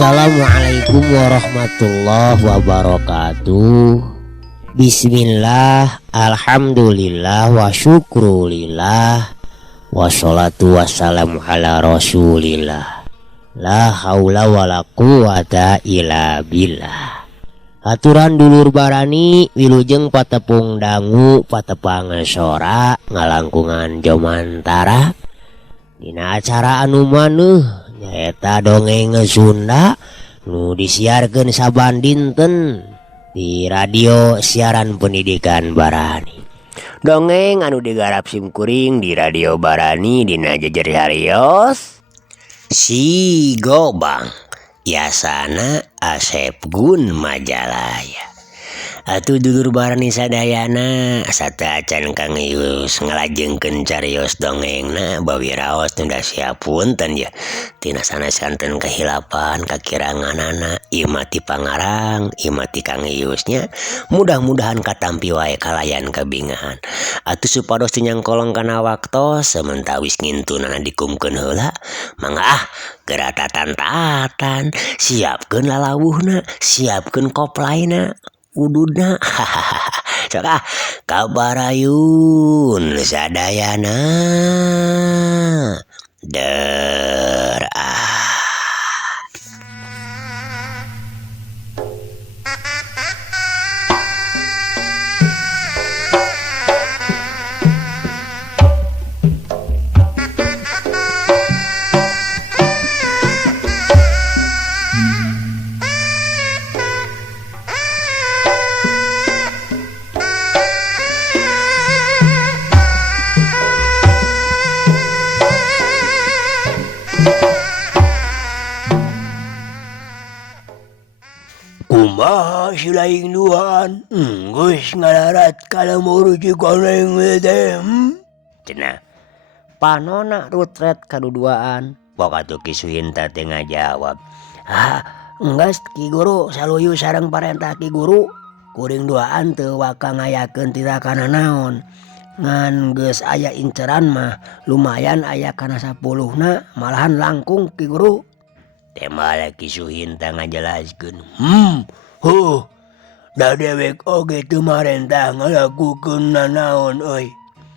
Assalamualaikum warahmatullahi wabarakatuh. Bismillah, alhamdulillah, wa syukrulillah, wassalatu wassalamu ala rasulillah. La haula wala quwata illa billah. Aturan dulur barani wilujeng patepung dangu patepang sora ngalangkungan jomantara dina acara anu maneuh nyaeta dongeng Sunda nu disiarkeun saban dinten di radio siaran pendidikan Barani. Dongeng anu digarap simkuring di radio Barani dina jejer harios Si Gobang, yasana Asep Gun Majalaya. Atuh dulur Barani sadayana sataacan Kang Yus ngalajengkeun carios dongengna bawi raos tunda siapunten ya tina sanes-santen kehilapan kakiranganana imati pangarang imati Kang Yusnya mudah-mudahan katampi wae kalayan kabingahan atuh supados nyangkolong kana waktos sementawis ngintunana dikumkeun heula mangga geura tatan-tatan siapkeun lalawuhna siapkeun koplaina ududna hahaha kabarayun sadayana der kumaha si laing duaan geus ngararat kalemur ci koneng teh cenah panona rutret kaduduaan boga tuh Ki Suhinta teh ngajawab enggeus Ki Guru saluyu sareng parentah Ki Guru kuring duaan teu waka ngayakeun titakan naon ngan geus aya inceran mah lumayan aya kana 10na malahan langkung Ki Guru. Temala Ki Suhinta ngajelaskeun da dewek oge teu marentah ngalakukeun nanaon euy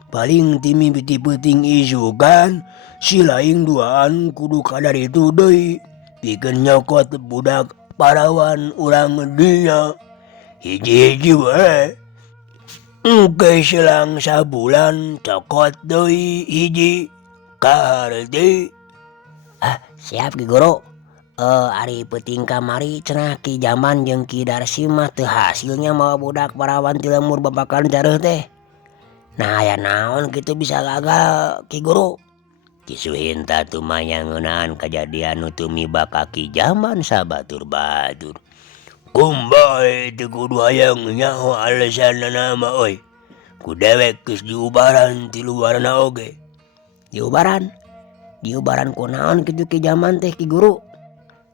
paling ti mimiti peuting isukan si laing duaan kudu kadar itu deui pikeun nyokot budak parawan urang dinya hiji-hiji wae engke selang sabulan cokot deui hiji kaharti. Siap Ki Guru. Ari peuting kamari cenah Ki Jaman jeung Ki Darsi mah teu hasilnya mawa budak parawan ti lemur babakan jareuh teh. Nah aya naon kitu bisa gagal Ki Guru? Ki Suhinta tuh maya ngeunaan kajadian nu tumiba ka Ki Jaman sabatur-batur. Kumbae teu kudu hayang nyaho alesanna mah euy. Ku dewek geus diubaran ti luarna oge. Diubaran? Diubaran kunaon kitu Ki Jaman teh Ki Guru?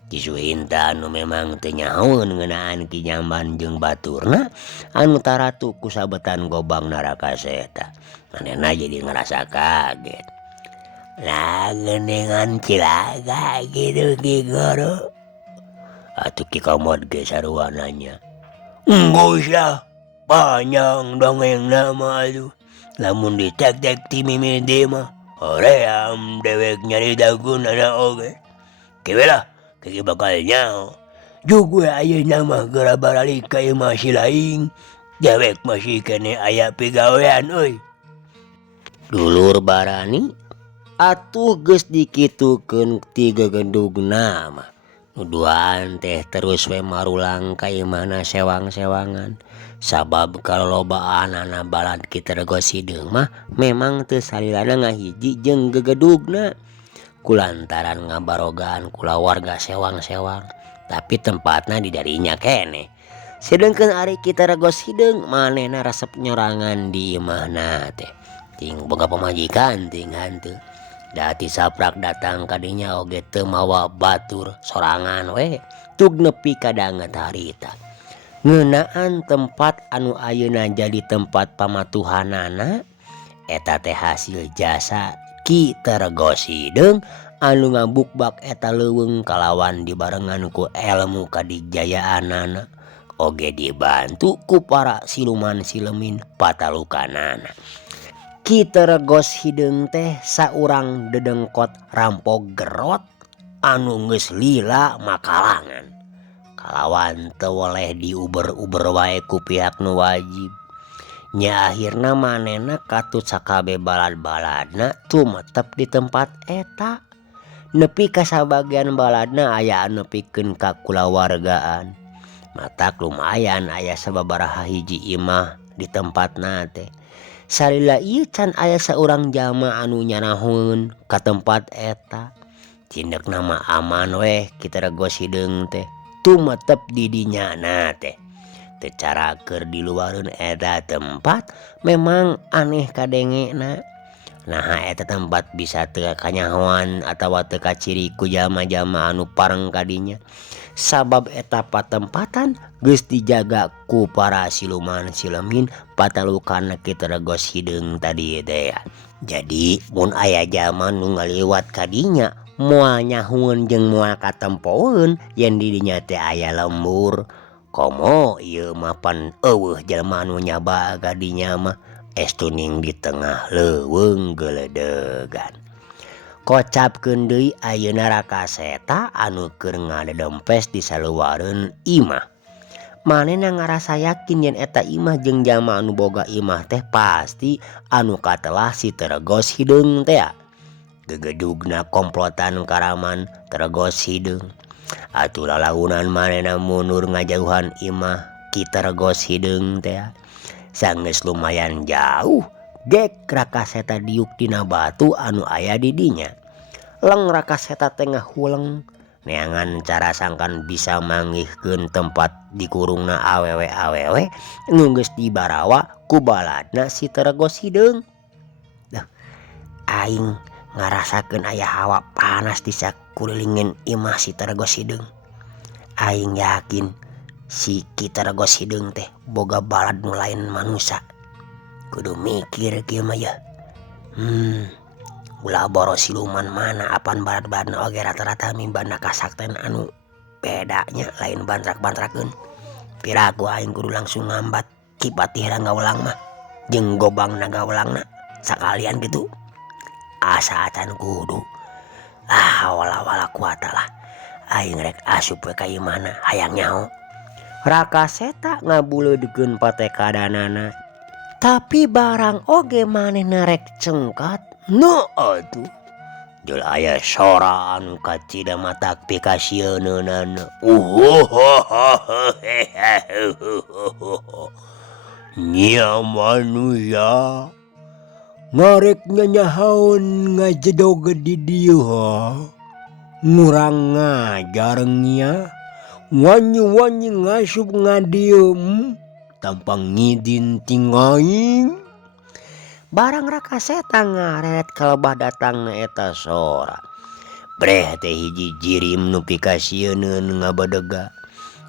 Ki Suhinta anu memang teu nyahoeun ngeunaan Ki Jaman jeung baturna anu taratu ku sabetan Gobang Naraka Seta. Manehna jadi ngerasa kaget. Lah geuningan cilaga gitu Ki Guru. Atuh Ki Komod ge sarua nanya. Enggeus lah panjang dongengna mah atuh. Lamun dicek-cek ti mimiti mah hoream dewek nyaritakeunana oge. Kieu lah Kiki bakal nyaho juga ayeuna mah geura baralik ka ieu mah si laing dewek masih kene aya pigawean euy. Dulur Barani atuh geus dikitukeun ti gegendugna mah Nuduaan teh terus we marulang ka imahna sewang-sewangan. Sabab kalau lobaan anak balad kita rego sideung mah memang teu salilana ngahiji jeung gegedugna. Kulantaran ngabarogaan kula warga sewang-sewang, tapi tempatna di darinya kene. Sedangkan ari kita rego sideung manehna resep nyorangan di imahna teh. Ting boga pamajikan ting hanteu. Dati saprak datang kadinya oge teu mawa batur sorangan we tug nepi ka danget harita. Ngeunaan tempat anu ayeuna jadi tempat pamatuhanana eta teh hasil jasa Ki Tergo Sideung anu ngabukbak eta leuweung kalawan dibarengan ku elmu kadijayaanana oge dibantu ku para siluman silemin patalukanana. Ki Tergo Sideung teh saurang dedengkot rampok gerot anu geus lila makalangan. Kalawan teu woleh diuber-uber wae ku pihak nu wajib. Nya akhirna manehna katut sakabe balad-baladna tumetep di tempat eta. Nepi ka sabagian baladna aya anu nepikeun ka kulawargaan. Matak lumayan aya sababaraha hiji imah di tempatna teh. Salila ieu can aya saurang jalma anu nyanaheun ka tempat eta. Cindekna mah aman weh Ki Tergo Sideung teh tumetep di dinyana teh. Teu cara keur di luareun eta tempat memang aneh kadengena. Nah eta tempat bisa teu kanyahoan atawa teu kaciri ku jalma-jalma anu pareng kadinya. Sabab eta patempatan geus dijaga ku para siluman silemin patalukan Ki Tergo Sideung tadi teh. Jadi mun aya jalma nu ngaliwat kadinya moal nyahoeun jeung moal katempoeun yen di dinya teh aya lembur. Komo ieu mah pan eueuh jalma anu nyaba kadinya mah estuning di tengah leuweung geledegan. Kocapkeun deui ayeuna Rakaseta anu keur ngadedempes di saluareun imah. Manehna ngarasa yakin yen eta imah jeung jalma anu boga imah teh pasti anu katelah si Tergo Sideung teh. Gegedugna komplotan karaman Tergo Sideung. Atuh lalaunan manehna mundur ngajauhan imah Ki Tergo Sideung teh. Sanggeus lumayan jauh gek Rakaseta diuk dina batu anu aya di dinya. Leng Rakaseta teh ngahuleng neangan cara sangkan bisa manggihkeun tempat dikurungna awewe-awewe nu geus dibarawa ku baladna si Tergo Sideung. Aing ngarasakeun aya hawa panas di sakulilingin imah si Tergo Sideung. Aing yakin si Ki Tergo Sideung teh boga balad nu lain manusia. Kudu mikir kieu mah ya. Ulah boros siluman mana apan balad-baladna oge rata-rata mimbana kasakten anu bedanya lain bantrak-bantrakeun. Piraku aing kudu langsung ngambat Ki Patih Ranggaulang mah jeung gobang nagawalangna sakalian gitu. Asa acan kudu wala kuatalah aing rek asup we ka imahna hayang nyaho. Rakaseta ngabuleudekeun patekadanana tapi barang oge manehna rek cengkat. No atuh jol aya sora anu kacida matak pikasieunana. Nya manusia ngarek nyanyahaon ngajedog di dieu ngurang ngajar nya wanyi-wanyi ngasup ngadiem tampang ngidin tingaing. Barang Rakaseta ngaret kalebah datang eta sora. Breh teh hiji jirim nu pikasieun ngabadega.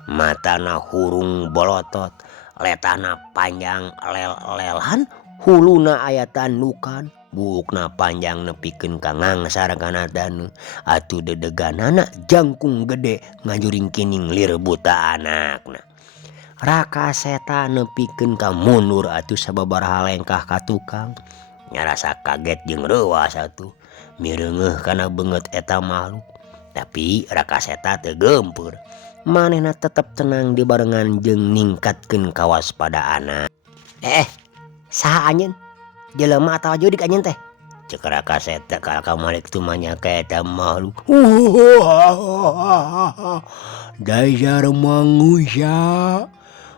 Matana hurung bolotot, letana panjang lel-lelan, huluna aya tandukan, buukna panjang nepikeun ka ngangsar kana danu. Atuh dedeganana jangkung gede ngajuring kining lir buta anakna. Rakaseta nepikeun ka mundur atuh sababaraha lengkah ka tukang. Nyarasa kaget jeung reuwas atuh mireungeuh kana beungeut eta makhluk. Tapi Rakaseta teu geumpeur. Manehna tetep tenang dibarengan jeung ningkatkeun kawaspadaana. Saha anjeun? Jelema atawa judik anjeun teh? cek Raka Seta kalaka Malik tu manya ka eta makhluk. Dasar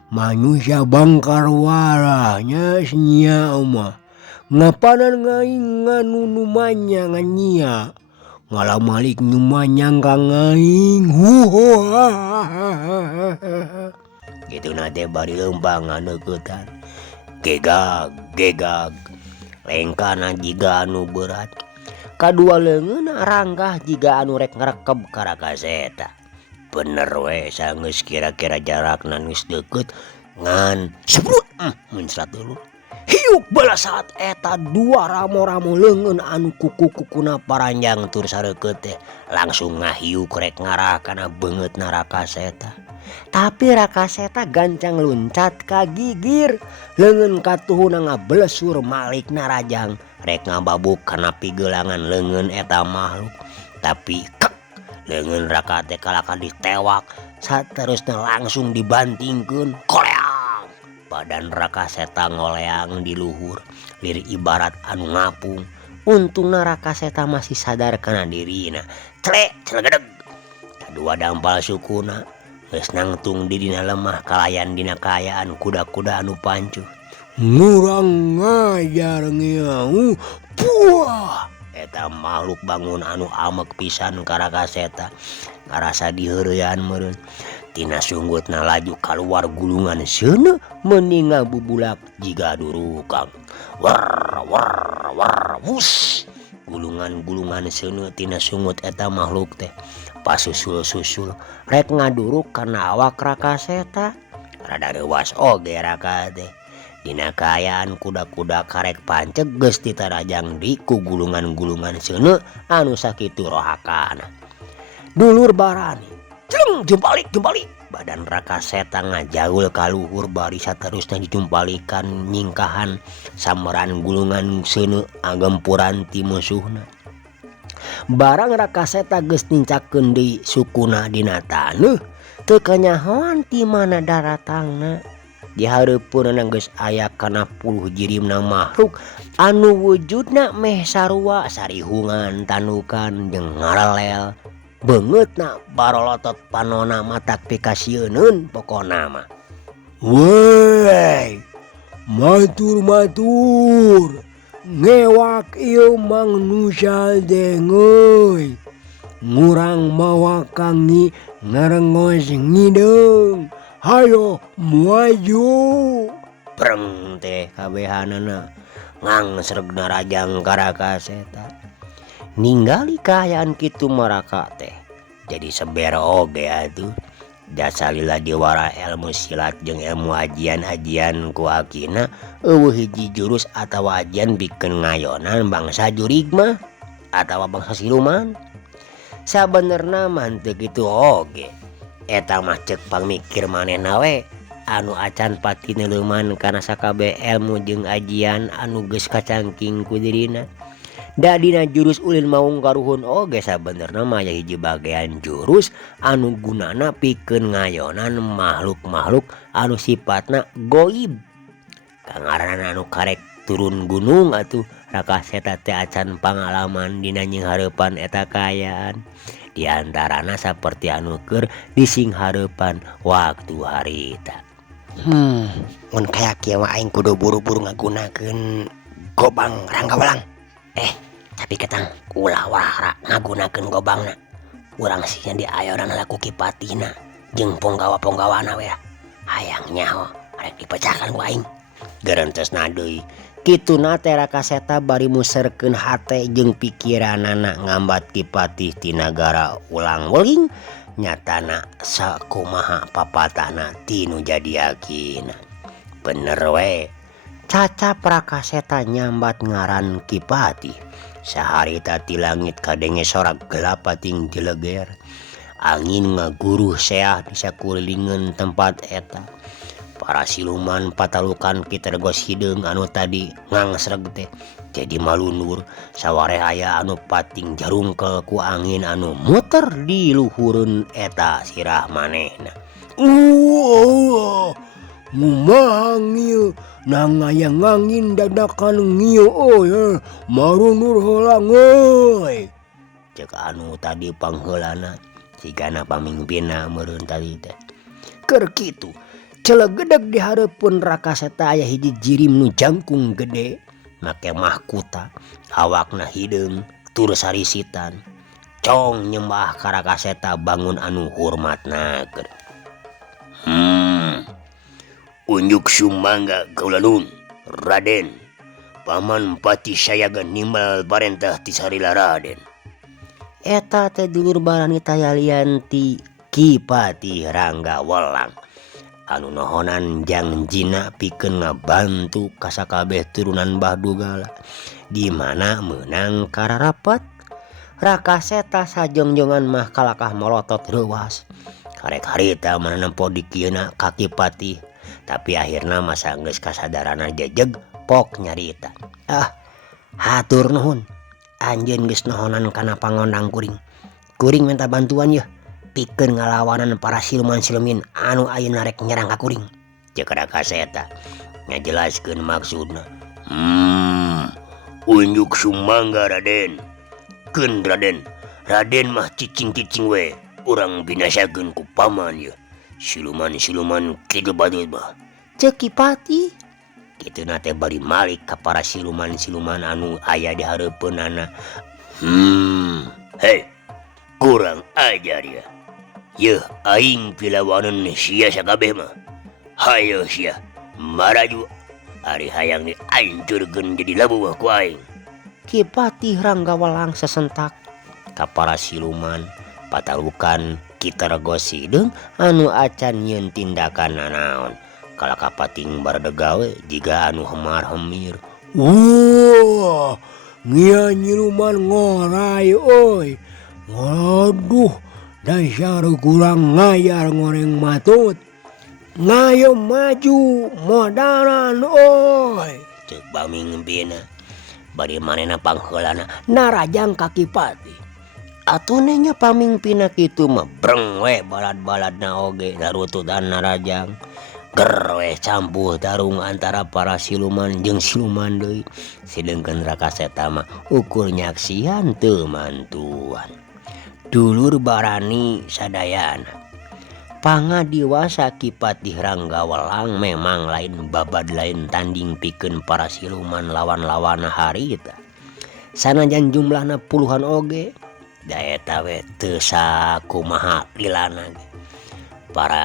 manusia bangkar warahnya sia mah. Ngapanan ngaing nganu numanya ngania. Ngalah Malik numanya ngaing. Gitu nate bari lembangan deketan. Gegag lengkana jiga anu berat. Kadua leungeun ranggah jiga anu rek ngarekeb ka Raka Seta. Bener we sageus kira-kira jarakna geus deukeut ngan sebrut muncrat dulu. Hiuk bala saat eta dua ramo-ramo leungeun anu kuku-kukuna paranjang tur sareukeut teh langsung ngahiuk rek ngarah kana beungeutna Raka Seta. Tapi Raka Seta gancang luncat ka gigir leungeun katuhuna ngablesur Malikna rajang rek ngababuk kana pigelangan leungeun eta makhluk. Tapi leungeun Raka teh kalaka ditewak saterusna langsung dibantingkeun koleang. Badan Raka Seta ngoleang di luhur lir ibarat anu ngapung. Untungna Raka Seta masih sadar kana dirina. Celegedeg. Kadua dampal sukuna geus nangtung di dina lemah kalayan dina kaayaan kuda-kuda anu pancuh. Ngurang ngajar ngiau. Puah. Eta makhluk bangun anu amek pisan ka Raka Seta. Ngarasa diheureuyaan meureun. Tina sunggutna laju kaluar gulungan seuneu meuni ngabubulak jiga durukang. War wus. Gulungan-gulungan seuneu tina sungut eta makhluk teh pasusul-susul rek ngaduruk kana awak Raka Seta. Rada reuwas oge Raka teh. Dina kaayaan kuda-kuda karek panceg geus ditarajang di ku gulungan-gulungan seuneu anu sakitu rohakana. Dulur barani, jeung jumpalik. Badan Raka Seta ngajaul ka luhur bari saterusna dijumpalikan nyingkahan sameran gulungan seuneu agempuran ti musuhna. Barang Raka Seta geus nincakeun deui sukuna dina taneuh teu kanyahoan ti mana daratangna. Di hareupeunna geus aya kana 10 jirimna makhluk anu wujudna meh sarua sarihungan tanukan jeung ngarelel. Beungeutna barolotot panonna matak pikasieun pokona mah. Weh, matur. Ngewak ieu manusia dengeuy. Ngurang mawa kangi ngarengos ngideung. Hayo maju. Breng teh kabehanana ngangsregna rajang ka Raka Seta. Ningali kaayaan kitu Raka teh jadi seber oge atuh. Dasalila diwara ilmu silat jeung ilmu ajian-ajian ku akina eueuh hiji jurus atawa ajian pikeun ngayonan bangsa jurig mah atawa bangsa siluman. Sabenerna mah teu kitu oge. Eta mah ceuk pamikir manehna we anu acan pati neuleuman kana sakabeh ilmu jeung ajian anu geus kacangking ku dirina. Da dina jurus ulin maung karuhun oge sabenerna mah aya hiji bagean jurus anu gunana pikeun ngayonan makhluk-makhluk anu sifatna goib. Kangaranna anu karek turun gunung atuh Raka Seta teh acan pangalaman dina nying hareupan eta kaayaan. Di antarana saperti anu keur dising hareupan waktu harita. Mun kaya kieu mah aing kudu buru-buru ngagunakeun gobang Ranggawalang. Tapi ketang ulah wara ngagunakeun gobangna. Urang sieun di ayoran laku kipatina jeung ponggawa-ponggawana we. Hayang nyaho rek dipecahkan ku aing. Garentesna deui kituna teh Raka Seta bari muserkeun hate jeung pikiranana ngambat kipatih ti nagara ulang-weling nyatana sakumaha papatana tinu jadi akina. Bener we cacap Raka Seta nyambat ngaran Kipatih. Saharita ti langit kadenge sorak gelap pating jeleger. Angin ngaguruh seah di sakurilingeun tempat eta. Para siluman patalukan kitergos hideung anu tadi ngangsreg teh jadi malunur saware aya anu pating jarungkel ku angin anu muter di luhureun eta sirah manehna. Mumahang ieu nangaya ngangin dadakan ngio marunur heula euy. Cek anu tadi pangheulana sigana pamimpinna meureun tadi teh. Keur kitu celegedeg di hareupeun Rakaseta aya hiji jirim nu jangkung gede make mahkota awakna hideung tur sarisitan cong nyembah ka Rakaseta bangun anu hormatna keur. Unjuk sumangga kaula nuhun Raden. Paman pati sayaga nimbal parentah ti sarila Raden. Eta teh dulur barani tayalian ti Ki Pati Ranggawalang anu nohonan jangjina pikeun ngabantu ka sakabeh turunan Bahdugala di mana meunang kararapat Rakaseta sajongjongan mah kalakah molotot reuwas karek harita mana nempo di kieuna ka Ki Pati tapi akhirna masa geus kasadarana jejeg pok nyarita. Hatur nuhun anjeun geus nohonan kana pangondang kuring. Kuring minta bantuan yeuh pikeun ngalawanan para siluman-silumin anu ayeuna rek nyerang ka kuring. Ceuk Rakaseta ngajelaskeun maksudna. Unjuk sumangga Raden. Keun Raden. Raden mah cicing-cicing we. Urang binasakeun ku paman yeuh. Siluman-siluman kitu badut mah. Ceuk Ki Pati. Kituna teh bari malik ka para siluman-siluman anu aya di hareupeunana. Hei, kurang ajar ya. Yeuh aing pilawanan sia sakabeh mah. Hayo sia, maraju. Ari hayang diancurkeun jadi labu ku aing. Ki Pati Ranggawalang sesentak ka para siluman patalukan Kitargo Sideung anu acan nyieun tindakan nanaon. Kalaka pating bardegawe jiga anu hemar-hemir. Wah, ngia nyiluman ngorai oi. Waduh, dasar kurang ngayar ngoreng matut. Ngayo maju modalan oi. Ceuk pamimpinna bari manehna pangheulana narajang ka Ki Pati. Atune nya pamimpinna kitu mah breng we balad-baladna oge darututan narajang. Ger we campuh tarung antara para siluman jeung siluman deui. Sedengkeun Rakaseta mah ukur nyaksian teu mantuan. Dulur barani sadayana. Pangadiwasa Ki Pati Ranggawalang memang lain babad lain tanding pikeun para siluman lawan-lawanna harita. Sanajan jumlahna puluhan oge, da eta we teu sakumaha lilana ge. Para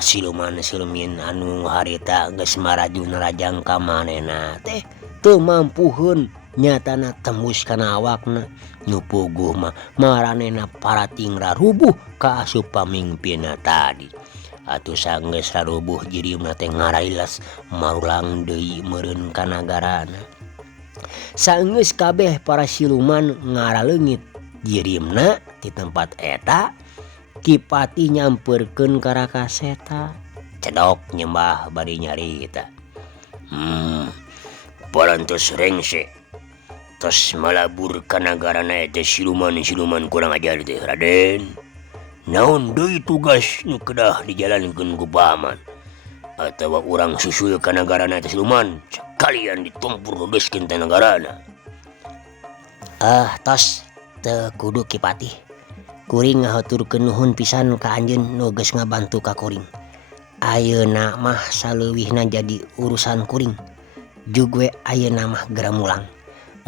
siluman-silumin anu harita geus maraju narajang ka manehna teh teu mampuheun nyatana tembus kana awakna. Nu puguh mah maranehna parating rarubuh ka asup pamimpinna tadi. Atuh sanggeus rarubuh jirimna teh ngarailas marulang deui meureun ka nagarana. Saenggeus kabeh para siluman ngaraleungit jirimna di tempat eta, Ki Pati nyamperkeun ka Rakaseta. Cedok nyembah bari nyarita. Parantos rengse. Tos malabur ka nagarana eta siluman-siluman kurang ajar teh Raden. Naon deui tugas nu kedah dijalankeun ku paman? Atawa urang susul ka nagarana eta siluman sekalian ditumpur lodoskeun teh nagarana. Tos teu kudu Ki Pati. Kuring ngahaturkeun nuhun pisan ka anjeun nu geus ngabantu ka kuring. Ayeuna mah saleuwihna jadi urusan kuring. Jug we ayeuna mah geura mulang.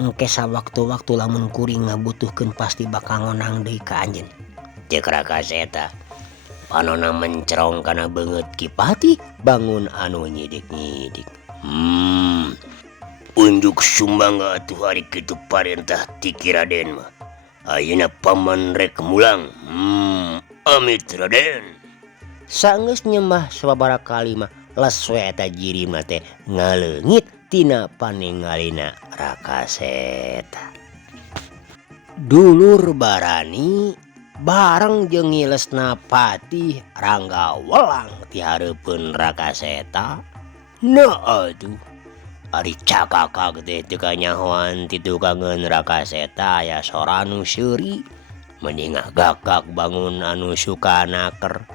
Engke sawaktu-waktu lamun kuring ngabutuhkeun pasti bakal ngonang deui ka anjeun. Ceuk Rakaseta. Panonna mencerong kana beungeut Ki Pati bangun anu nyidik-nyidik. Unjuk sumangga atuh ari kitu parentah ti Ki Raden mah. Ayeuna paman rek mulang. Amit Raden. Saenggeus nyembah sababaraha kali mah les we eta jirimna teh ngaleungit tina paningalina Rakaseta. Dulur barani bareng jeung ngilesna Pati Ranggawalang ti hareupeun Rakaseta. Atuh ari cakakak teh teu kanyahoan ti tukangeun Rakaseta aya sora nu seuri mending gagak bangun anu suka naker.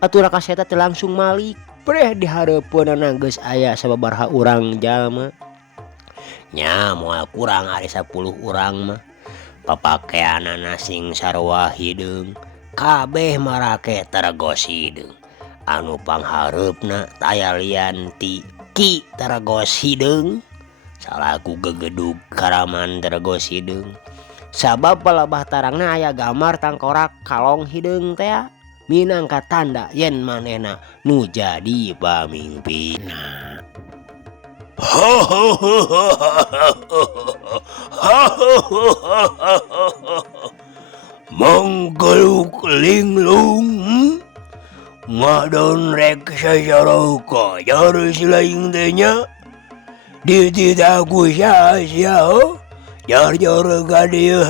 Atuh Rakaseta teh langsung malik preh dihareupeunana geus aya sababaraha urang jalma. Nya moal kurang ari 10 urang mah. Papakeanana sing sarua hideung, kabeh marake Taragos Hideung. Anu panghareupna taya lian ti Ki Taragos Hideung salaku gegedug Karaman Taragos Hideung. Sabab palebah tarangna aya gambar tangkorak kalong hideung teh minangka tanda yen manehna nu jadi pamimpinna. Manggeluk linglung ngadon rek sajarah kajar silaing teh nya dititaku sia-sia jar-jar ka dieu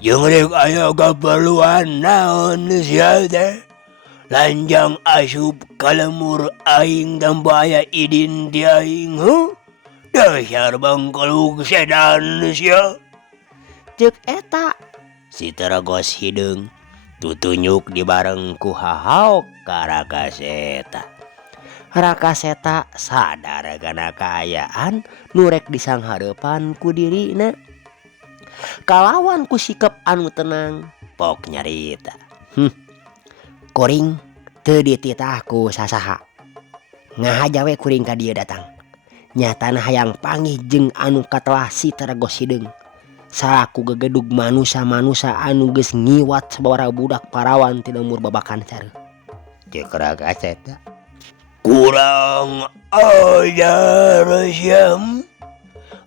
jeung rek aya kaperluan naon sia teh lanjang asup ka lemur aing tanpa aya idin ti aing dasar bangkeluk sedan sia. Ceuk eta si Taragos Hideung tutunyuk dibareng ku hahaok ka Rakaseta. Rakaseta sadar kana kaayaan nu rek disanghareupan ku dirina. Kalawan ku sikap anu tenang pok nyarita. Kuring teu dititah ku sasaha. Ngahaja we kuring ka dieu datang. Nyatana hayang panggih jeung anu katelah si Taragos Hideung. Salaku gegedug manusa-manusa anu geus ngiwat sababaraha budak parawan ti lemur babakan careuh. Ceuk Rakaseta. Kurang ajar siam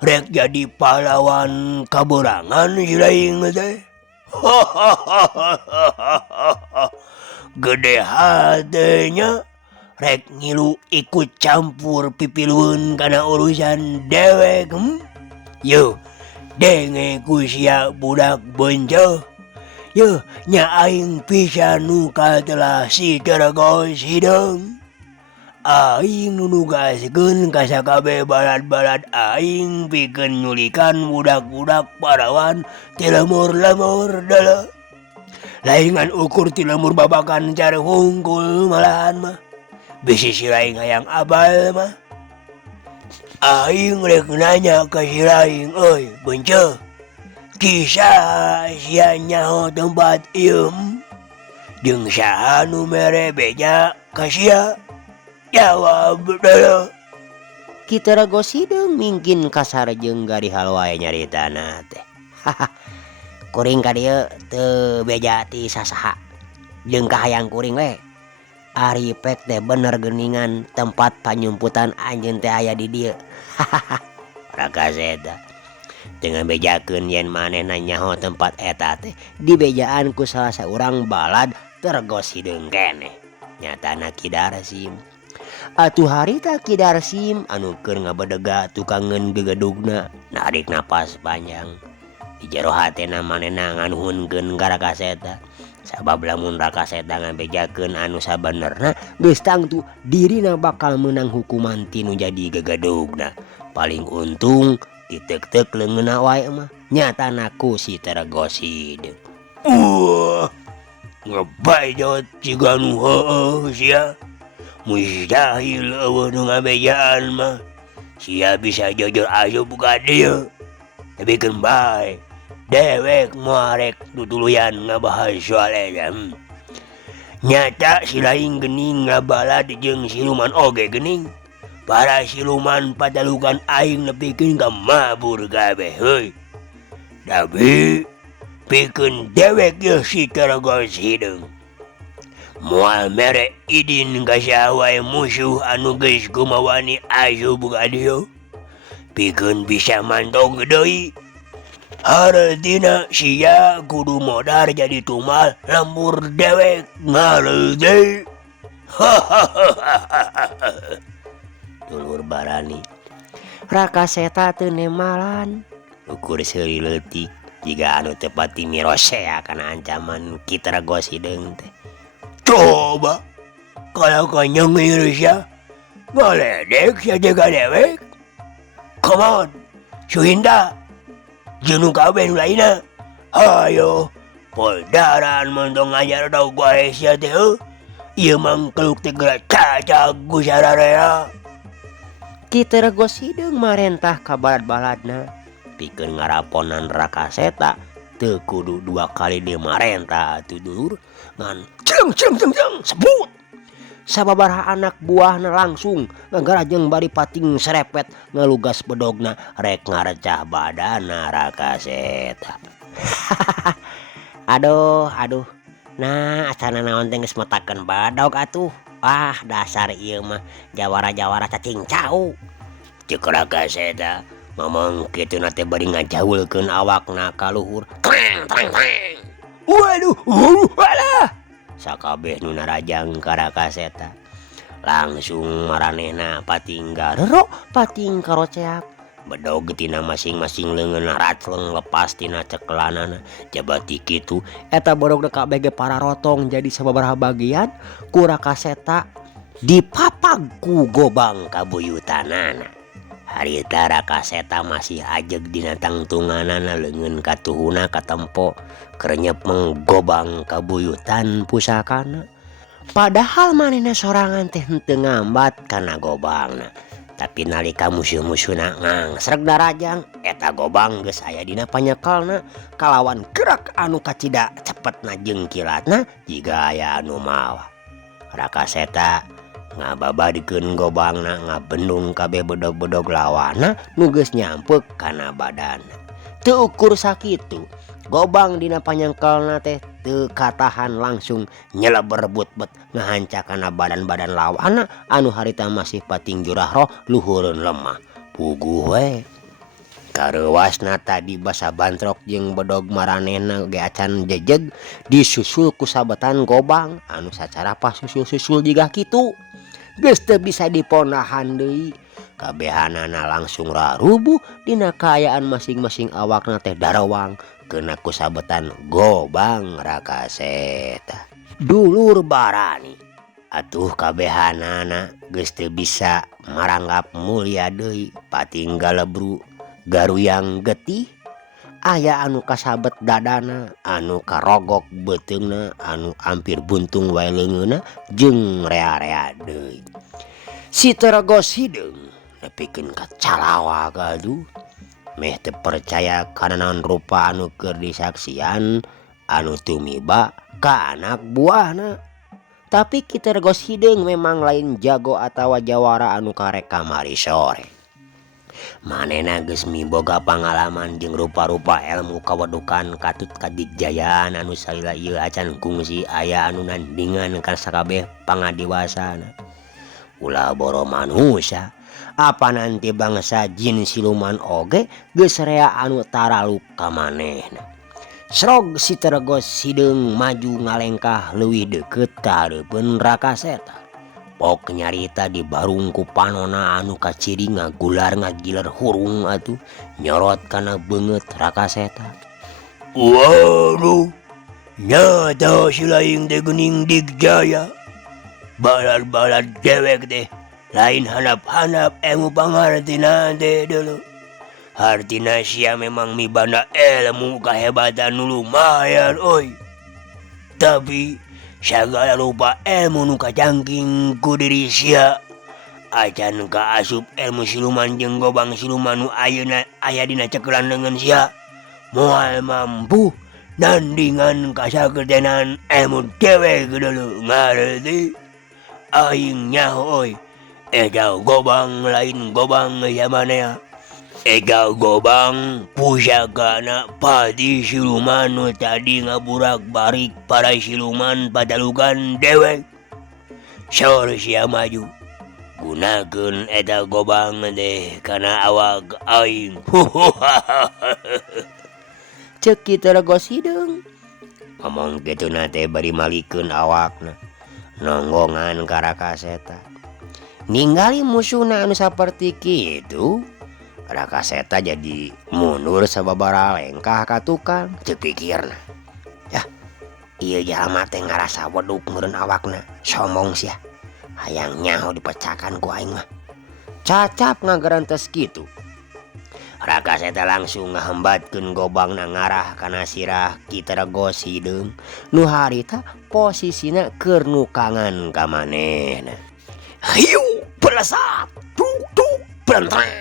rek jadi pahlawan kaberangan silaing teh. Gede hatenya rek ngilu ikut campur pipilueun kana urusan dewek. Yo denge ku sia budak beunjeuh. Yo nya aing pisan nu katelah si Taragos Hideung. Aing nugaskeun ka sakabeh balad-balad aing pikeun nyulikan budak-budak parawan ti lemur-lemur deuleu. Laingan ukur ti lemur babakan careuh hungkul malahan mah. Bisi si laing hayang abal mah. Aing rek nanya ka si laing, euy beunceuk. Kisah sia nyaho tempat ieu jeung saha nu mere beja ka sia? Jawab deuleu. Ki Taragos Hideung mingkin kasar jeung garihal wae nyaritana teh. Kuring ka dieu teu beja ti sasaha. Jeung kahayang kuring we. Ari pek teh bener geuningan tempat panyumputan anjeun teh aya di dieu. Rakaseta teu ngabejakeun yen manehna nyaho tempat eta teh dibejaan ku salah saurang balad Taragos Hideung keneh. Nyatana Ki Darsim. Atuh harita Ki Darsim anu keur ngabedega tukangeun gegedugna narik napas panjang. Di jero hatena manehna nganuhunkeun ka Rakaseta. Sabab lamun Rakaseta ngabejakeun anu sabenerna geus tangtu dirina bakal meunang hukuman ti nu jadi gegedugna. Paling untung ditek-tek leungeunna wae mah. Nyatana ku si Taragos Hideung. Ngebajot jiga nu heueuh sia. Mustahil eueuh nu ngabejaan mah. Sia bisa jojor asup ka dieu. Tapi bae dewek moal rek tutuluyan ngabahas soal eta. Nyata si laing geuning ngabalad jeung siluman oge geuning. Para siluman patalukan aing nepikeun ka mabur kabeh heuy. Tapi pikeun dewek ye si Taragos Hideung. Moal mere idin ka saha wae musuh anu geus kumawani asup ka dieu. Pikeun bisa mantong deui. Hareutina sia kudu modar jadi tumal lembur dewek ngaleuh deui. Dulur barani. Rakaseta teu nemalan. Ukur seuri leutik jiga anu teu pati mirosea kana ancaman Ki Taragos Hideung teh. Coba kalau kau nyengir sia ngaledek saja ka dewek. Come on, Suhinda, jeung kabeh nu lainna. Ayo, poldaran mentong ngajar daug wae sia teh. Ieu mangkeluk teh geura cacag ku sararea. Kitu regos hideung marentah ka balad-baladna pikeun ngaraponan Rakaseta teu kudu 2 kali dia marentah atuh dulur ngan ceng sebut. Sababaraha anak buahna langsung ngagarajeng bari pating serepet ngalugas bedogna rek ngarecah badanna Rakaseta. Aduh. Nah, asana naon teh geus metakeun badog atuh. Wah, dasar ieu mah jawara-jawara cacing cau. Ceuk Rakaseta ngomong kitu na teh bari ngajaulkeun awakna ka luhur. Treng. Waduh, alah. Sakabeh nu narajang ka Rakaseta. Langsung maranehna pating garero, pating karoceak. Bedog tina masing-masing leungeun racleng lepas tina cekelanana. Jabati kitu Eta bodogna kabeh ge pararotong jadi sababaraha bagian ku Rakaseta dipapag ku gobang kabuyutanana. Harita Rakaseta masih ajeg dina tangtunganana leungeun katuhuna katempo kerenyep menggobang kabuyutan pusakana. Padahal manehna sorangan teh henteu ngambat kana gobangna. Tapi nalika musuh-musuhna ngangsreg darajang, eta gobang geus aya dina panyekelna kalawan gerak anu kacida cepetna jeung kilatna jiga aya anu mawa. Rakaseta ngababadikeun gobangna ngabendung kabeh bedog-bedog lawanna nu geus nyampeuk kana badanna. Teu ukur sakitu, gobang dina panyengkelna teh teu katahan langsung nyeleber but-but ngahancak kana badan-badan lawanna anu harita masih pating jurah roh luhureun lemah. Puguh we. Kareuwasna tadi basa bantrok jeung bedog maranehna ge acan jejeg disusul ku sabetan gobang anu sacara pas susul-susul jiga kitu. Geus teu bisa diponahan deui. Kabehanana langsung rarubuh dina kaayaan masing-masing awakna teh darawang keuna ku sabetan gobang Rakaseta. Dulur barani atuh kabehanana geus teu bisa maranggap mulia deui pating galebru garuyang getih. Aya anu kasabet dadana, anu karogok beteungna, anu ampir buntung wae leungeunna jeung rea-rea deui. Si Teregos hideung nepikeun ka calawa gaduh meh teu percaya kana naon rupa anu keur disaksian anu tumiba ka anak buahna. Tapi Ki Teregos hideung memang lain jago atawa jawara anu karek kamari sore. Manehna geus miboga pangalaman jeung rupa-rupa ilmu kawedukan katut kadigjayaan anu salila ieu acan kungsi aya anu nandingan ka sakabeh pangadiwasana. Ulah boro manusia, apa nanti bangsa jin siluman oge geus rea anu taralu ka manehna. Srog si Teregos hideung maju ngalengkah leuwih deukeut ka hareupeun Rakaseta. Pok nyarita di barungku panona anu kaciri ngagular ngagiler hurung atuh nyorot kana beungeut Rakaseta. Waduh, nyata si laing teh geuning digjaya. Balad-balad dewek teh lain hanap-hanap ilmu pangartina teh dulu. Hartina sia memang mibanda ilmu kahebatan nu lumayan oi. Tapi sagala rupa ilmu nu kacangking ku diri sia acan kaasup ilmu siluman jeung gobang siluman nu ayeuna aya dina cekelan leungeun sia moal mampu nandingan kasagedenan ilmu dewek dulu ngarti. Aing nyaho oi, eta gobang lain gobang zamanea. Eta gobang pusakana pati siluman nu tadi ngaburak-barik para siluman patalukan dewek. Sor sia maju, gunakeun eta gobang teh kana awak aing. Ceuk Ki Teregos hideung. Ngomong kituna teh bari malikeun awakna. Nonggongan ka Rakaseta. Ningali musuhna anu saperti kitu, Rakaseta jadi mundur sababaraha lengkah ka tukang. Teu pikirna, yah ieu jalma teh ngarasa wedug meureun awakna, sombong sia. Hayang nyaho dipecakan ku aing mah. Cacap ngagerantes kitu. Raka Seta langsung ngahambatkeun gobangna ngarah kana sirah Kitaragos Hideung nu harita posisina keur nukangan ka manehna. Hiu pelesat tuk tuk pelentrang.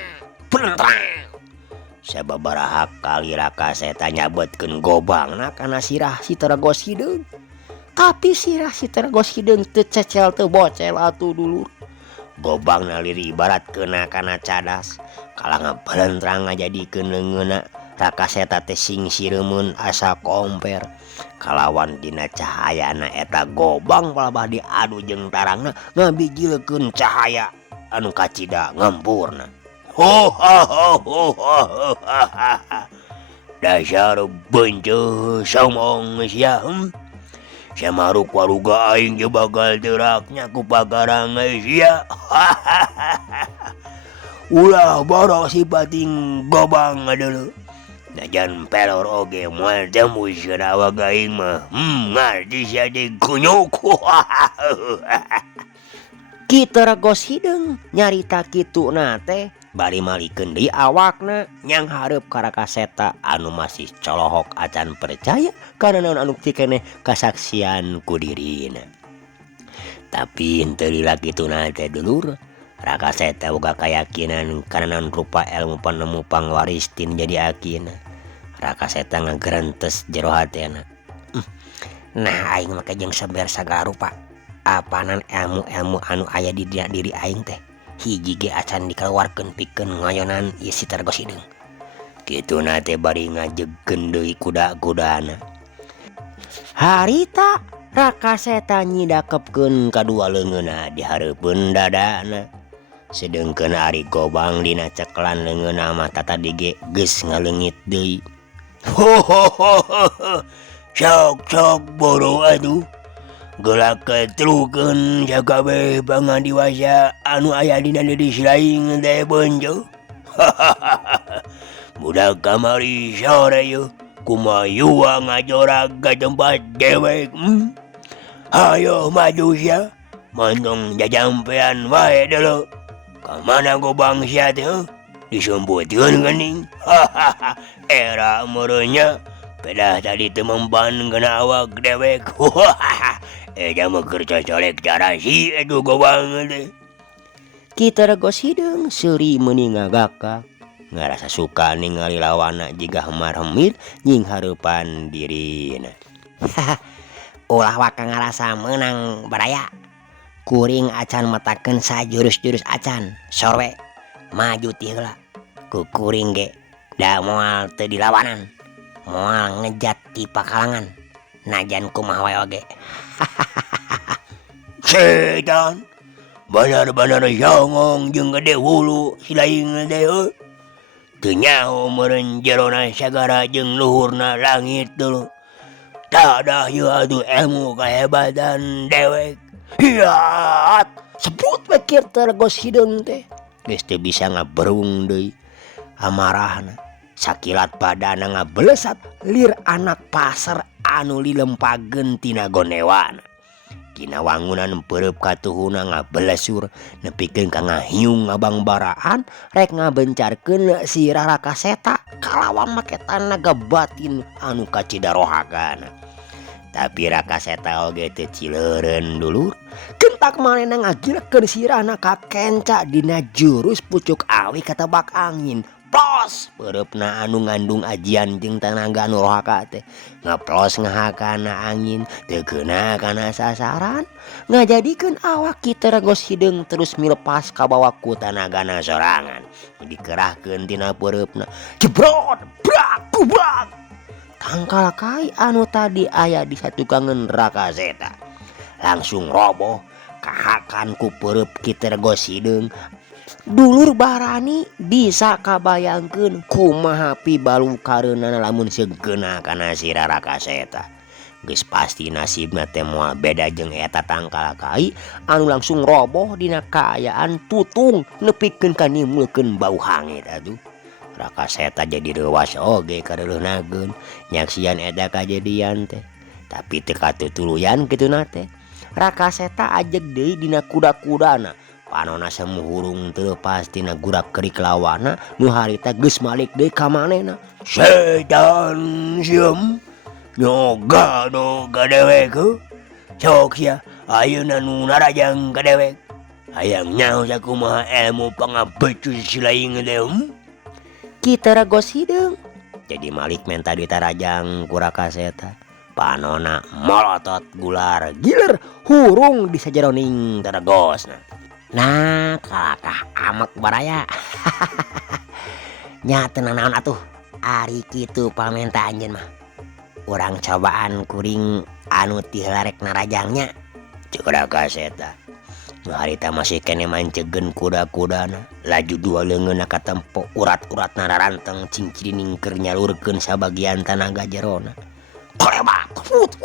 Sababaraha kali Raka Seta nyabetkeun gobangna kana sirah Kitaragos Hideung. Tapi sirah Kitaragos Hideung teu cecel teu bocel atuh dulur. Gobangna liri ibarat kena kana cadas kalang pelentrang ngajadikeun leungeunna Raka Seta teh sing siremun asa komper kalawan dina cahayana eta gobang palabah diadu jeung tarangna ngabijilkeun cahaya anu kacida ngempurna. Ho ha ha ho ha ha ha. Dasar beunceuk somong sia. Samaruk waruga aing je bakal teraknya ku pagarang sia. Ulah borok si pating gobang adalah. Najan pelor oge moal tembus kana awak aing mah. Ngarti sia teh kunyuk. Kitaragos Hideung nyarita kituna teh bari malikeun deui awakna nyang hareup ka Raka Seta anu masih colohok acan percaya kana naon anu teu keneh kasaksian ku dirina. Tapi henteu lila kituna teh dulur, Raka Seta boga kayakinan kana naon rupa elmu panemu pangwaris tin jadi akina. Raka Seta ngagerentes jero hatena. Nah aing make jeung sabar sagala rupa apanan ilmu-ilmu anu aya di diri aing teh. Hiji ge acan dikeluarkeun pikeun ngayonan ieu Kitaragos Hideung. Kituna teh bari ngajegkeun deui kuda-kudana. Harita Raka Seta nyidakepkeun kadua leungeunna di hareupeun dadana. Sedengkeun ari gobang dina ceklan leungeunna mah tata dige geus ngaleungit deui. Ho ho ho ho. Sok boro atuh. Gelak ketrukeun sakabeh pangadiwasa anu aya dina diri silaing teh beunceuk. Budak kamari sore yeuh kumaha ngajorak ka tempat dewek. Hayo maju sia mantong jajampean wae deuleu. Ka mana gobang sia teh disambutkeun geuning. Era meureunnya pedah tadi teu mempan kana awak dewek. Eja mah keur cocolek cara si edu gobang teh. Kitaragos Hideung seuri meuni ngagakak ngarasa suka ningali lawanna jiga hemar-hemir nying hareupan dirina. Ulah waka ngarasa meunang baraya. Kuring acan matakeun sajurus-jurus acan. Sorwe maju ti heula. Ku kuring ge da moal teu dilawanan. Moal ngejat ti pakalangan. Najan kumaha wae oge. Setan bener-bener songong jeung gede hulu silaing teh. Teu nyaho meureun jerona sagara jeung luhurna langit dulu. Tadah ieu atuh ilmu kahebatan dewek. Hiat sebut we Kitaragos Hideung teh. Geus teu bisa ngaberung deui amarahna. Sakilat padana ngabelesat lir anak pasar anu lilempageun tina gonewana. Kina wangunan peureub katuhuna ngabelesur nepikeun ka ngahiung ngabangbaraan rek ngabencarkeun sirah Raka Seta kalawan make tanaga batin anu kacida rohagana. Tapi Raka Seta oge teu cileureun dulur. Kentak manehna ngagilkeun sirahna ka kenca dina jurus pucuk awi katebak angin. Plos peureupna anu ngandung ajian jeung tanaga anu rohaka teh ngaplos ngahakana angin teu keuna kana sasaran ngajadikeun awak Kitaragos Hideung terus milepas ka bawah ku tanagana sorangan dikerahkeun tina peureupna jebrot brak kubrak tangkal kai anu tadi aya di satukangeun Raka Seta langsung roboh kahakan ku peureub Kitaragos Hideung. Dulur barani bisa kabayangkeun kumaha pibalukareunana lamun seungkeuna kana sirah Raka Seta. Geus pasti nasibna teh moal beda jeung eta tangkal kai anu langsung roboh dina kaayaan tutung nepikeun ka nimulkeun bau hangit atuh. Raka Seta jadi reuwas oge kareuleunnageun nyaksian eta kajadian teh. Tapi teu katutuluyan kituna teh. Raka Seta ajeg deui dina kuda-kudana. panona semu hurung terlepas tina gurak kerik lawana nu harita geus malik deui ka manehna. Setan siem nyoga no kadewek sok sia ayeuna nu narajang kadewek hayang nyaho sakumaha ilmu pangabecus silaing teh. Kita ragos hideung. Jadi malik menta ditarajang ku Rakaseta. Panona molotot gular giler hurung di sajeroning taragosna. Nah kalakah amek baraya. Nya teu naon atuh. Ari kitu pamenta anjeun mah. Urang cobaan kuring anu ti larek narajangnya. Cek Rakaseta. Nu harita masih kene mancegeun kuda-kudana. Laju dua leungeunna katempo urat-uratna raranteng cincirining keur nyalurkeun sabagian tanaga jerona. Korebak fut.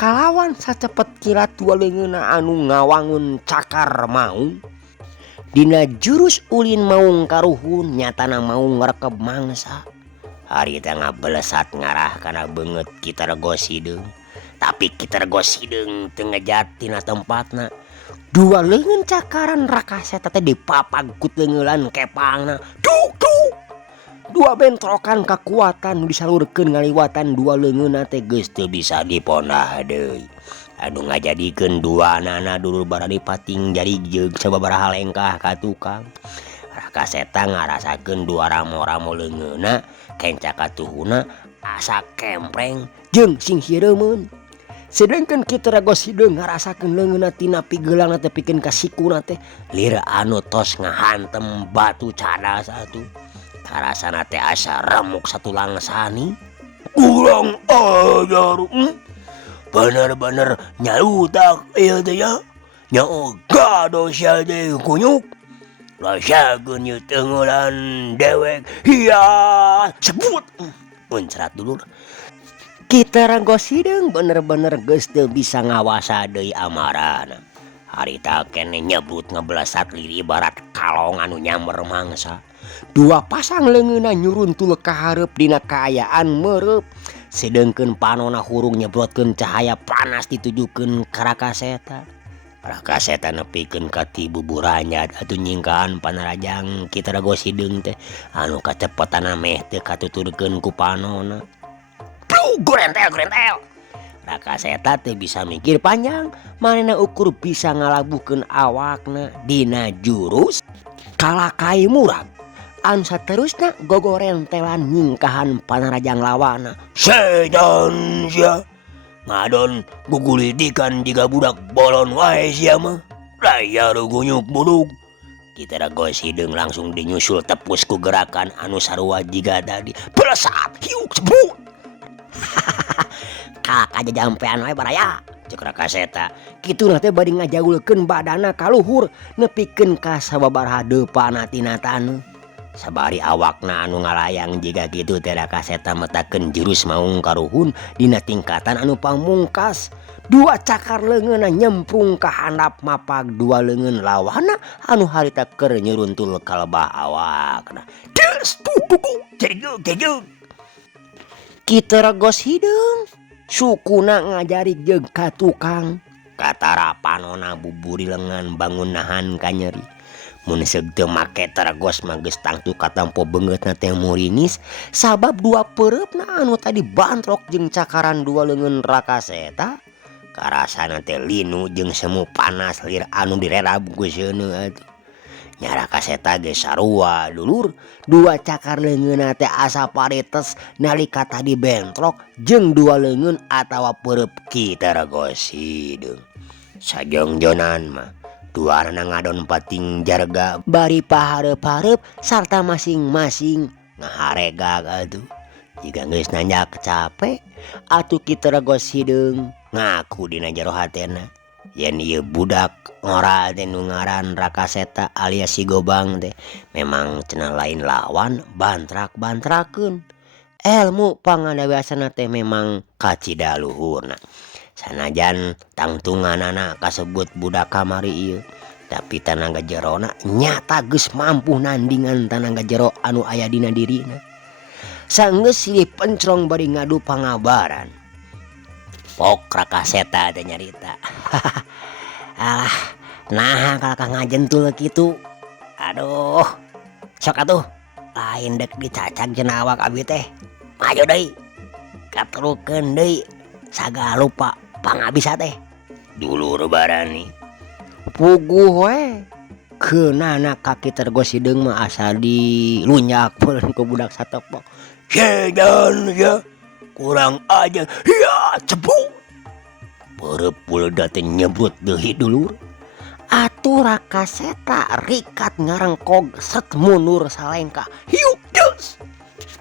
Kalawan sacepet kilat dua leungeunna anu ngawangun cakar maung. Dina jurus ulin maung karuhun nyatana maung ngrekeb mangsa. Harita ngabelesat ngarah kana beungeut kita regos hideung. Tapi kita regos hideung teu ngejat tina tempatna. Dua leungeun cakaran Rakaseta teh dipapagkut leungeulan kepangna. Duk. Dua bentrokan kekuatan disalurkeun ngaliwatan dua leungeunna teh geus teu bisa dipondah deui. Anu ngajadikeun dua anana dulur barani pating jadi jeug sababaraha lengkah ka tukang. Rakaseta ngarasakeun dua ramo-ramo leungeunna kenca katuhuna asa kempreng jeung sing hireumeun. Sedangkan kita ragos hideung ngarasakeun leungeunna tina pigeulangna teh pikeun ka sikuna teh lir anu tos ngahantem batu cadas atuh. Karasana teh asa remuk satulang sani. Kurang ajar. Bener-bener nyalutak ieu teh ya. Nyaoga dosa teh kunyuk. Rasakeun ieu teungulan dewek hias sebut. Muncrat dulur. Kita ragos hideung bener-bener geus teu bisa ngawasa deui amarana. Harita kene nyebut ngebelesat liri ibarat kalong anu nyamber mangsa. Dua pasang leungeunna nyuruntul ka hareup dina kaayaan meureub. Sedengkeun panona hurung nyebrotkeun cahaya panas ditujukeun ka Rakaseta. Rakaseta nepikeun ka ti buburanya atuh nyingkaan panarajang kita ragos hideung teh anu kacepetana meh teu katuturkeun ku panona. Gurentel. Rakaseta teh bisa mikir panjang, manehna ukur bisa ngalabuhkeun awakna dina jurus kalakai murag. Anu saterusna gogorentelan nyingkahan panarajang lawana. Setan sia ngadon gugulidikan jiga budak bolon wae sia mah. Raya rugunyuk bulug. Kita ragos hideung langsung dinyusul tepus ku gerakan anu sarua jiga tadi. Belesat hiuk sebut. Kak aja jampean wae baraya. Cek Rakaseta. Kituna teh bari ngajaulkeun badana ka luhur nepikeun ka sababaraha deupana tina taneuh. Sabari awakna anu ngalayang jiga kitu teh Rakaseta metakeun jurus maung karuhun dina tingkatan anu pamungkas. Dua cakar leungeunna nyemprung ka handap mapag dua leungeun lawana anu harita keur nyuruntul ka lebah awakna. Des jegeg. Kita ragos hideung sukuna ngajari jeug ka tukang. Katara panona buburi lengan bangun nahan ka nyeri. Mun seug teu make taragos mah geus tangtu katampo beungeutna teh murinis sabab dua peureupna anu tadi bantrok jeung cakaran dua leungeun Rakaseta. Karasana teh linu jeung semu panas lir anu direrab ku seuneu atuh. Nya Rakaseta ge sarua dulur, dua cakar leungeunna teh asa paretes nalika tadi bentrok jeung dua leungeun atawa peureub kita ragos hideung. Sajongjonan mah duana ngadon pating jarga bari pahareup-hareup sarta masing-masing ngaharegag atuh. Jika geus nanjak capek atuh kita ragos hideung ngaku dina jero hatena yen ieu budak ngora teh nu ngaran Rakaseta alias si Gobang teh memang cenah lain lawan bantrak-bantrakeun. Elmu pangadawiasana teh memang kacida luhurna. Sanajan tangtunganana kasebut budak kamari ieu, tapi tanaga jerona nyata geus mampu nandingan tanaga jero anu aya dina dirina. Sanggeus silih pencrong bari ngadu pangabaran. Pok Rakaseta teh nyarita. Alah, Nah kakak ngajentul gitu. Aduh, sok atuh. Lain dek dicacak jenawak abi teh. Maju deui. Katrukeun deui. Sagala lupa pangabisa teh. Dulur Barani. Puguh we. Keunana kaki tergos hideung mah asa dilunyak peureun ku budak satepok. Sedan ya. Kurang aja. Ya cepu. Pereupul teh nyebrut deui dulur. Atuh Rakaseta rikat ngarengkog set mundur salengka. Hiup deus.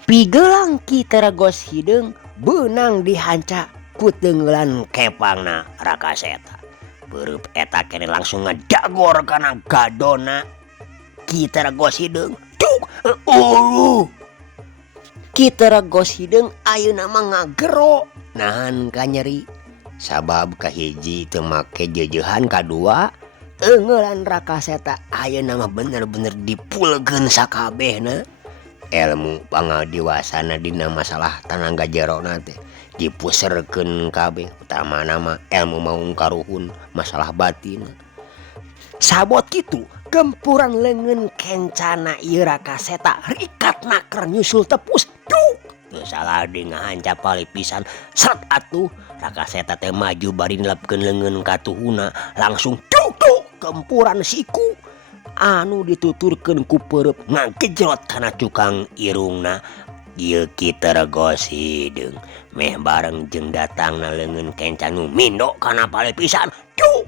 Pigelang ki tergos hideung beunang dihanca ku teungeulan kepangna Rakaseta. Beureum eta kene langsung ngedagor kana gadona ki tergos hideung. Cuk. Ki tergos hideung ayeuna mah ngagero nahan ka nyeri. Sabab kahiji teu make jejehan, kadua teungeulan Rakaseta ayeuna mah bener-bener dipulgeun sakabehna. Ilmu pangadiwasana dina masalah tanaga jerona teh dipuserkeun kabeh, utamana mah ilmu maung karuhun masalah batin. Sabot kitu gempuran leungeun kencana ieu Rakaseta rikatna keur nyusul tepus. Cuk. Teu salah deui ngahancap pali pisan. Sret atuh Rakaseta teh maju bari nelepkeun leungeun ka tuhuna langsung cuk gempuran siku anu dituturkeun ku peureub ngagejrot kana cukang irungna. Ieu ki tergos hideung meh bareng jeung datangna leungeun kencan nu mindo kana pale pisan. Cuk.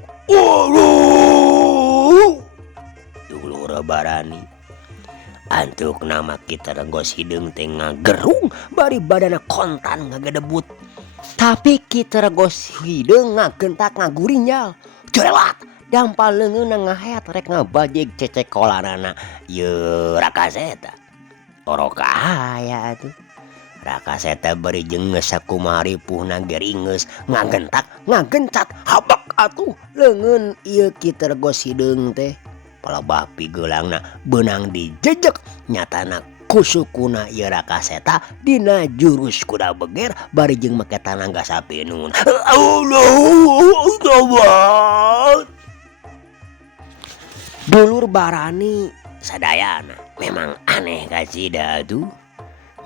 Dulur Barani. Antuk nama ki tergos hideung teh ngagerung bari badana kontan ngagedebut. Tapi ki tergos hideung ngagentak ngagurinjal. Jelat dampal leungeunna ngaheat rek ngabajeg cecek kolanana ieu Rakaseta. Orok aya atuh. Rakaseta bari jeungeus sakumaha ripuhna geringeus ngagentak ngagencat habak atuh leungeun ieu ki tergos hideung teh. Palebah pigeulangna beunang dijejek nyatana kusukuna ieu Rakaseta dina jurus kuda beger bari jeung make tanaga sapinun. Dulur Barani sadayana memang aneh kacida atuh.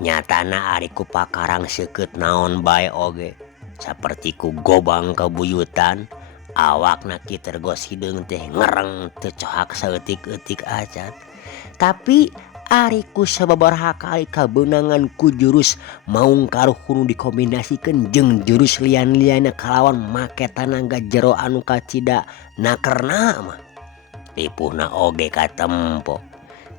Nyatana ari ku pakarang seukeut naon bae oge saperti ku gobang kabuyutan awakna ki tergos hideung teh ngereng teu cohak saeutik-eutik acan. Tapi ari ku sababaraha kali kabeunangan ku jurus maung karuhun dikombinasikeun jeung jurus lian-lianna kalawan make tanaga jero anu kacida nakerna mah ripuhna oge katempo.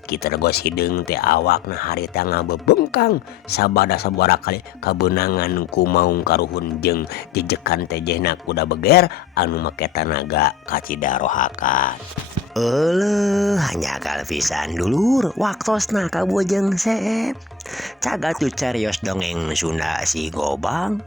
Ki tergos hideung teh awakna harita ngabebengkang sabada sabaraha kali kabeunangan ku maung karuhun jeung jejekan tejehna kuda beger anu make tanaga kacida rohakan. Hanya kal pisan dulur waktosna kabujeng seep. Cagat tu carios dongeng Sunda si Gobang.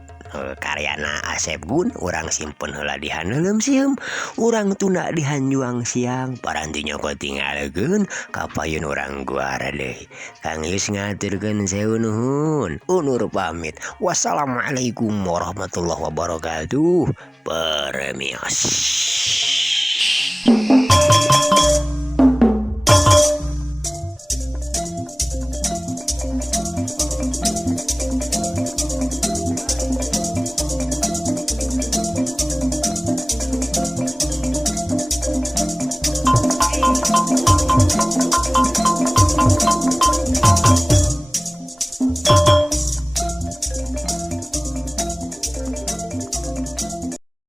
Karyana Asep Gun urang simpen heula di handeuleum sieum urang tunda di Hanjuang siang paranti nyoko tingalkeun kapayun urang guara deui. Kang Yus ngaturkeun seun nuhun unur pamit. Wassalamualaikum warahmatullahi wabarakatuh. Permios.